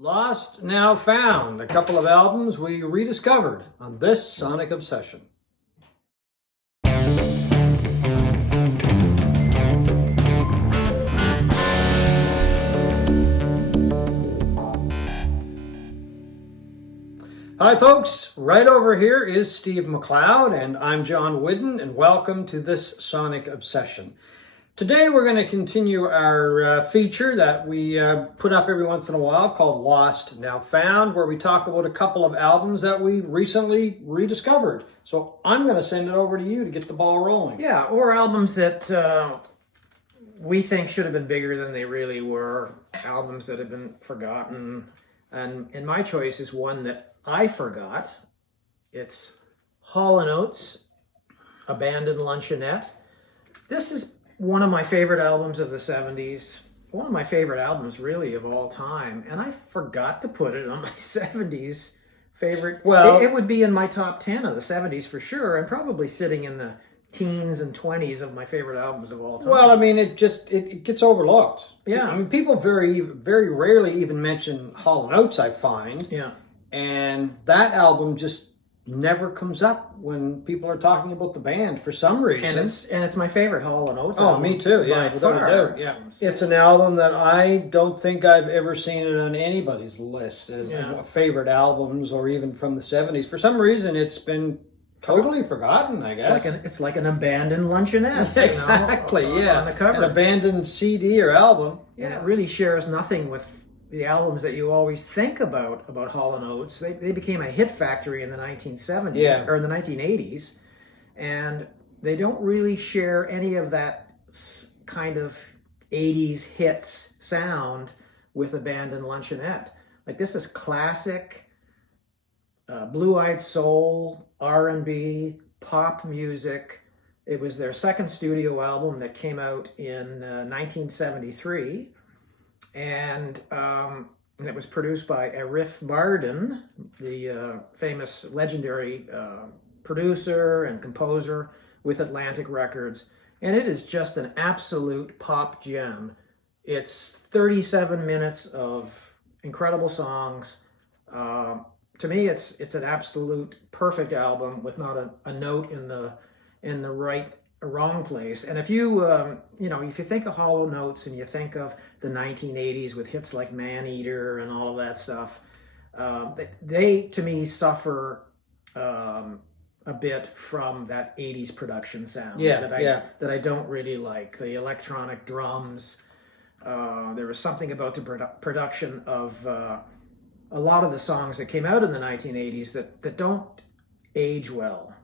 Lost, Now Found, a couple of albums we rediscovered on this Sonic Obsession. Hi folks, right over here is Steve McLeod and I'm John Whidden, and welcome to this Sonic Obsession. Today we're going to continue our feature that we put up every once in a while called Lost, Now Found, where we talk about a couple of albums that we recently rediscovered. So I'm going to send it over to you to get the ball rolling. Yeah, or albums that we think should have been bigger than they really were, albums that have been forgotten. And my choice is one that I forgot. It's Hall & Oates, Abandoned Luncheonette. This is one of my favorite albums of the 70s. One of my favorite albums, really, of all time. And I forgot to put it on my 70s favorite. Well, it would be in my top 10 of the 70s for sure, and probably sitting in the teens and 20s of my favorite albums of all time. Well, I mean, it gets overlooked. Yeah. I mean, people very rarely even mention Hall & Oates, I find. Yeah. And that album just never comes up when people are talking about the band for some reason. And it's my favorite Hall & Oates album. album. Me too, yeah, without a doubt. Yeah. It's an album that I don't think I've ever seen it on anybody's list as favorite albums, or even from the 70s. For some reason, it's been totally forgotten, I guess. It's like an abandoned luncheonette. Exactly, on the cover. An abandoned CD or album. Yeah, it really shares nothing with the albums that you always think about Hall & Oates. They became a hit factory in the 1970s, or in the 1980s, and they don't really share any of that kind of 80s hits sound with Abandoned Luncheonette. Like, this is classic blue-eyed soul, R&B, pop music. It was their second studio album that came out in 1973. And it was produced by Arif Mardin, the famous, legendary producer and composer with Atlantic Records. And it is just an absolute pop gem. It's 37 minutes of incredible songs. To me, it's an absolute perfect album with not a note in the right or wrong place. And if you if you think of Hall & Oates and you think of the 1980s with hits like Man Eater and all of that stuff, they to me suffer a bit from that 80s production sound that I don't really like. The electronic drums. There was something about the production of a lot of the songs that came out in the 1980s that don't age well.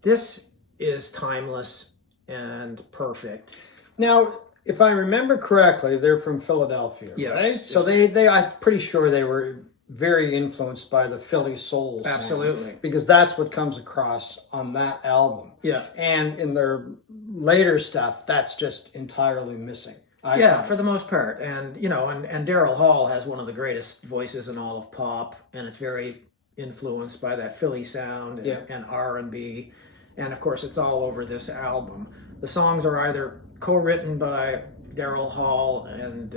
This is timeless and perfect. Now, if I remember correctly, they're from Philadelphia, yes, right? So they I'm pretty sure they were very influenced by the Philly soul sound. Absolutely. Because that's what comes across on that album. Yeah. And in their later stuff, that's just entirely missing. For the most part. And Daryl Hall has one of the greatest voices in all of pop, and it's very influenced by that Philly sound and R&B. And of course, it's all over this album. The songs are either co-written by Daryl Hall and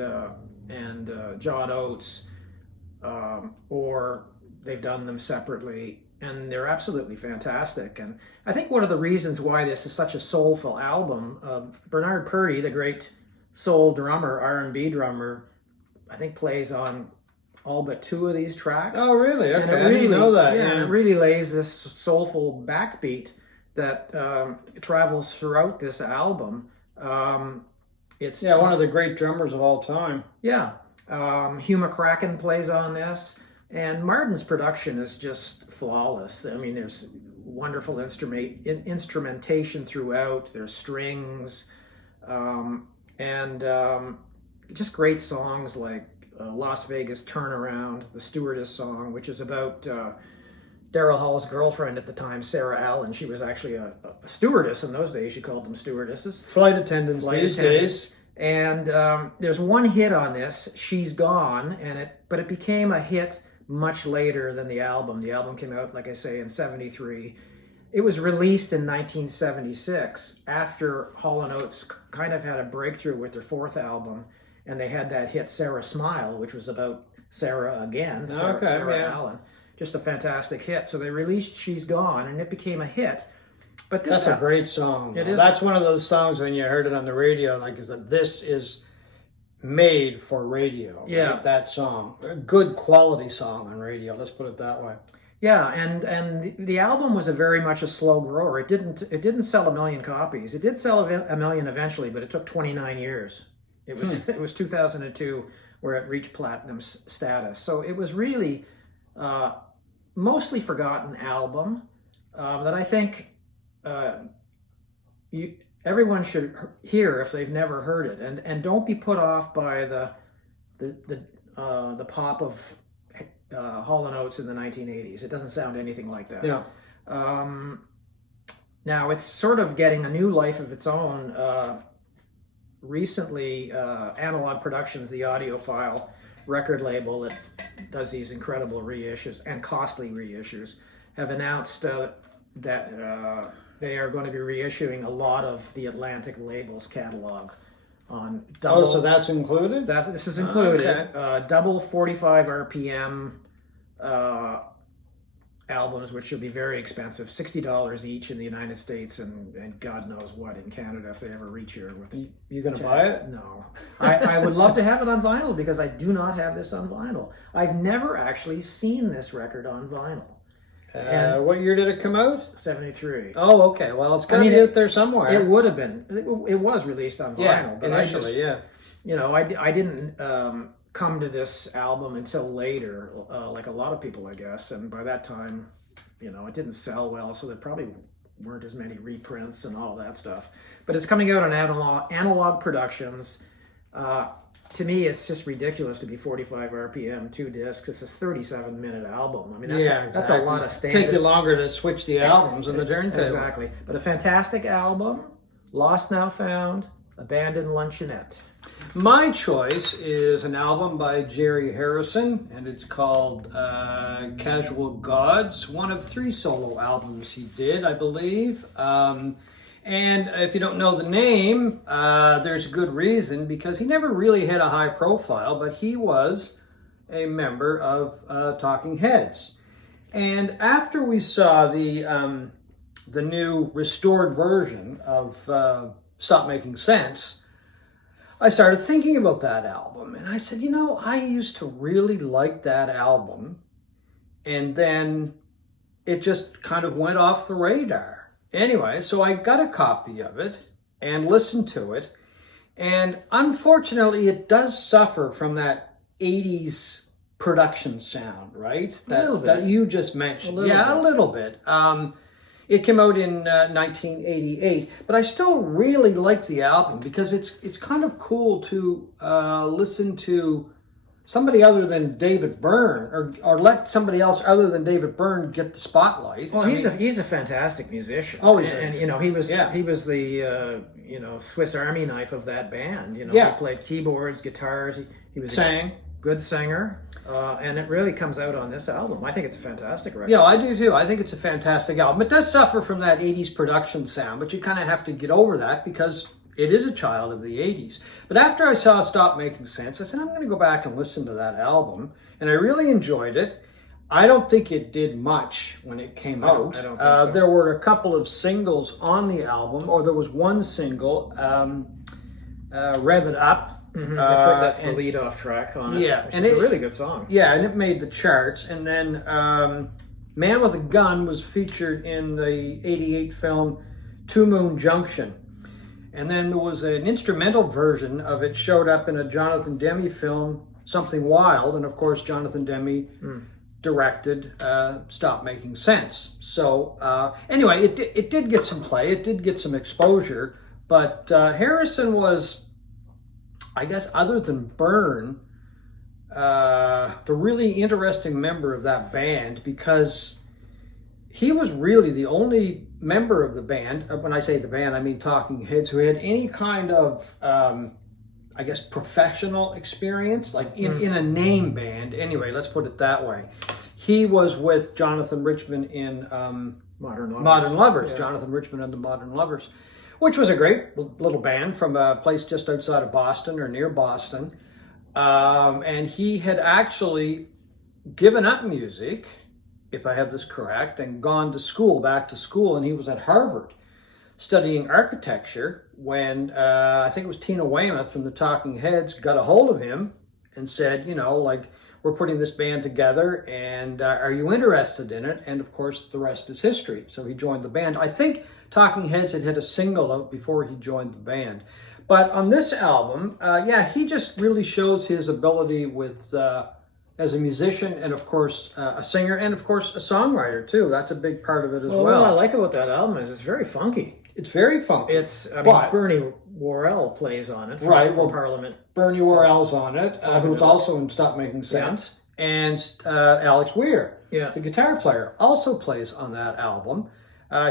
John Oates, or they've done them separately, and they're absolutely fantastic. And I think one of the reasons why this is such a soulful album, Bernard Purdie, the great soul drummer, R&B drummer, I think plays on all but 2 of these tracks. Oh, really? Okay, I didn't know that. Yeah, and it really lays this soulful backbeat that travels throughout this album. It's one of the great drummers of all time. Yeah. Hugh McCracken plays on this, and Martin's production is just flawless. I mean, there's wonderful instrumentation throughout. There's strings, and just great songs like Las Vegas Turnaround, the Stewardess song, which is about Daryl Hall's girlfriend at the time, Sarah Allen. She was actually a stewardess in those days. She called them stewardesses. Flight attendants these days. And there's one hit on this, She's Gone, but it became a hit much later than the album. The album came out, like I say, in 73. It was released in 1976 after Hall & Oates kind of had a breakthrough with their 4th album, and they had that hit Sarah Smile, which was about Sarah Again, Okay, Sarah yeah. Allen. Just a fantastic hit. So they released She's Gone, and it became a hit. But this That's a great song. It is. That's one of those songs when you heard it on the radio, like this is made for radio. Yeah. Right? That song, a good quality song on radio. Let's put it that way. Yeah, and the album was very much a slow grower. It didn't sell 1 million copies. It did sell 1 million eventually, but it took 29 years. It was 2002 where it reached platinum status. So it was really mostly forgotten album that I think everyone should hear if they've never heard it, and don't be put off by the pop of Hall & Oates in the 1980s. It doesn't sound anything like that. Yeah. Now it's sort of getting a new life of its own. Recently, Analog Productions, the audiophile record label that does these incredible reissues and costly reissues, have announced that they are going to be reissuing a lot of the Atlantic label's catalog on double. Oh, so that's included? This is included. Okay. Double 45 RPM albums, which should be very expensive, $60 each in the United States, and God knows what in Canada if they ever reach here. You gonna buy it? No. I would love to have it on vinyl because I do not have this on vinyl. I've never actually seen this record on vinyl. What year did it come out? 73. Oh, okay. Well, it's got to be out there somewhere. It would have been. It was released on vinyl. Yeah, but initially, I didn't come to this album until later, like a lot of people, I guess. And by that time, it didn't sell well, so there probably weren't as many reprints and all that stuff. But it's coming out on Analog Productions. To me, it's just ridiculous to be 45 RPM, 2 discs. It's a 37-minute album. I mean, that's a lot of standard. Take you longer to switch the albums on the turntable. Exactly. But a fantastic album, Lost Now Found, Abandoned Luncheonette. My choice is an album by Jerry Harrison, and it's called Casual Gods, one of 3 solo albums he did, I believe. And if you don't know the name, there's a good reason, because he never really had a high profile, but he was a member of Talking Heads. And after we saw the new restored version of Stop Making Sense, I started thinking about that album, and I said, I used to really like that album, and then it just kind of went off the radar. Anyway, so I got a copy of it and listened to it, and unfortunately it does suffer from that 80s production sound, right? That you just mentioned. A little bit. It came out in 1988, but I still really like the album because it's kind of cool to listen to somebody other than David Byrne, or let somebody else other than David Byrne get the spotlight. Well, he's a fantastic musician. Oh, and he was the Swiss Army knife of that band. He played keyboards, guitars. He was sang. Good singer, and it really comes out on this album. I think it's a fantastic record. Yeah, I do too. I think it's a fantastic album. It does suffer from that 80s production sound, but you kind of have to get over that because it is a child of the 80s. But after I saw Stop Making Sense, I said, I'm going to go back and listen to that album, and I really enjoyed it. I don't think it did much when it came out. I don't think so. There were a couple of singles on the album, or there was one single, Rev It Up. Mm-hmm. That's the lead-off track on it. Yeah, and it's a really good song. Yeah, and it made the charts. And then Man with a Gun was featured in the 88 film Two Moon Junction. And then there was an instrumental version of it showed up in a Jonathan Demme film, Something Wild. And of course, Jonathan Demme directed Stop Making Sense. So anyway, it did get some play. It did get some exposure. But Harrison was, I guess, other than Byrne, the really interesting member of that band, because he was really the only member of the band, when I say the band, I mean Talking Heads, who had any kind of, I guess, professional experience, like in a name band. Anyway, let's put it that way. He was with Jonathan Richman in Modern Lovers. Yeah. Jonathan Richman and the Modern Lovers, which was a great little band from a place just outside of Boston or near Boston. And he had actually given up music, if I have this correct, and gone to school, back to school, and he was at Harvard studying architecture when I think it was Tina Weymouth from the Talking Heads got a hold of him and said, we're putting this band together, and are you interested in it? And of course, the rest is history. So he joined the band. I think Talking Heads had a single out before he joined the band. But on this album, he just really shows his ability with as a musician, and of course a singer, and of course a songwriter too. That's a big part of it as well. What I like about that album is it's very funky. It's very funky. Bernie Worrell plays on it from Parliament. Bernie Worrell's on it, who's also in Stop Making Sense. Yeah. And Alex Weir, the guitar player, also plays on that album.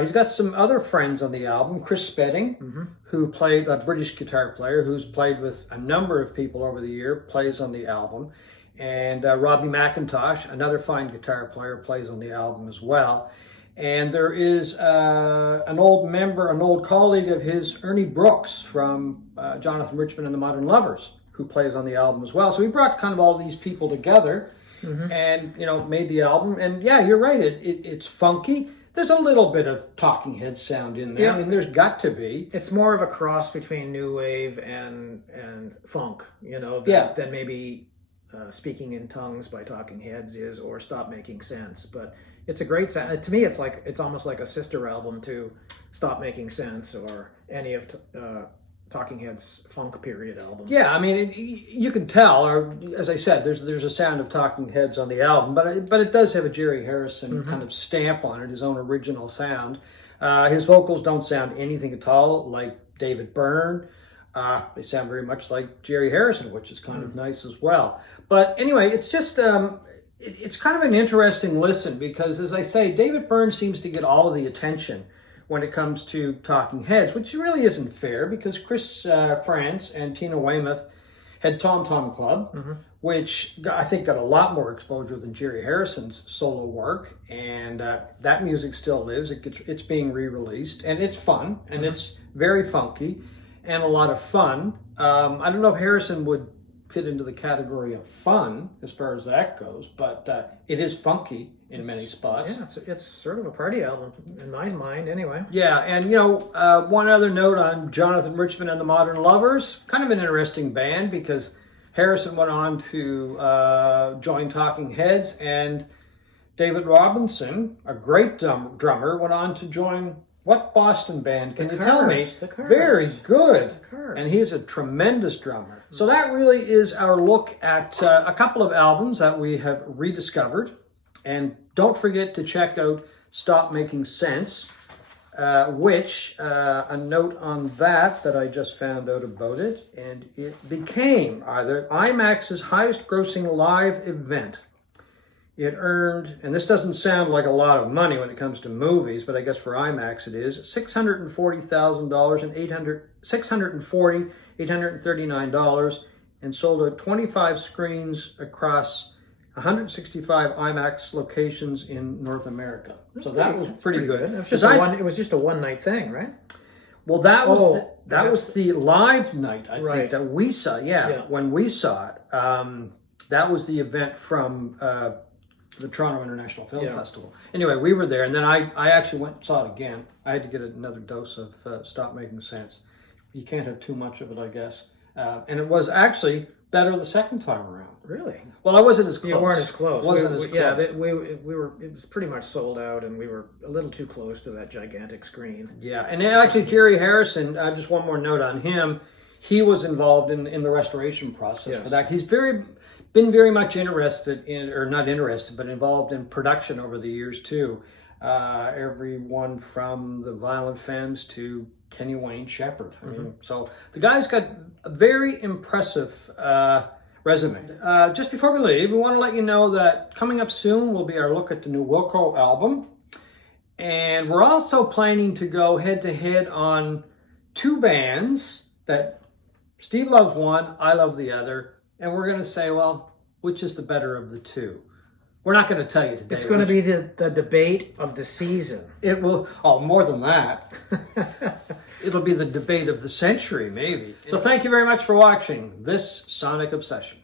He's got some other friends on the album. Chris Spedding, who played a British guitar player, who's played with a number of people over the year, plays on the album. And Robbie McIntosh, another fine guitar player, plays on the album as well. And there is an old colleague of his, Ernie Brooks, from Jonathan Richman and the Modern Lovers, who plays on the album as well. So he brought kind of all these people together and, made the album. And yeah, you're right. It's funky. There's a little bit of Talking Heads sound in there. Yeah. I mean, there's got to be. It's more of a cross between new wave and funk, than maybe Speaking in Tongues by Talking Heads is, or Stop Making Sense. But it's a great sound. To me, it's almost like a sister album to Stop Making Sense or any of Talking Heads' funk period albums. Yeah, I mean, you can tell, or as I said, there's a sound of Talking Heads on the album, but it does have a Jerry Harrison kind of stamp on it, his own original sound. His vocals don't sound anything at all like David Byrne. They sound very much like Jerry Harrison, which is kind of nice as well. But anyway, it's just it's kind of an interesting listen because, as I say, David Byrne seems to get all of the attention when it comes to Talking Heads, which really isn't fair because Chris France and Tina Weymouth had Tom Tom Club, which I think got a lot more exposure than Jerry Harrison's solo work, and that music still lives. It's being re-released, and it's fun, and it's very funky, and a lot of fun. I don't know if Harrison would fit into the category of fun as far as that goes, but it is funky in many spots. Yeah, it's sort of a party album in my mind anyway. Yeah, and one other note on Jonathan Richman and the Modern Lovers, kind of an interesting band because Harrison went on to join Talking Heads, and David Robinson, a great drummer, went on to join what Boston band? Can you tell me? The Cars. Very good. The Cars. And he's a tremendous drummer. So that really is our look at a couple of albums that we have rediscovered. And don't forget to check out Stop Making Sense, which, a note on that I just found out about it, and it became either IMAX's highest grossing live event. It earned, and this doesn't sound like a lot of money when it comes to movies, but I guess for IMAX it is, $640,000 and $839, and sold at 25 screens across 165 IMAX locations in North America. That was pretty good. It was just a one-night thing, right? Well, that was the live night, I think, that we saw. Yeah, when we saw it. That was the event from the Toronto International Film Festival. Anyway, we were there, and then I actually went and saw it again. I had to get another dose of Stop Making Sense. You can't have too much of it, I guess. And it was actually better the second time around. Really? Well, I wasn't as close. You weren't as close. Wasn't as close. Yeah, we were. It was pretty much sold out, and we were a little too close to that gigantic screen. Yeah, and actually, Jerry Harrison. Just one more note on him. He was involved in the restoration process for that. He's been very much interested in, or not interested, but involved in production over the years too. Everyone from the Violent Femmes to Kenny Wayne Shepherd. I mean, so the guy's got a very impressive resume. Just before we leave, we want to let you know that coming up soon will be our look at the new Wilco album. And we're also planning to go head-to-head on two bands that Steve loves one, I love the other. And we're going to say, well, which is the better of the two? We're not going to tell you today. It's going to be the debate of the season. It will, more than that. It'll be the debate of the century, maybe. So thank you very much for watching this Sonic Obsession.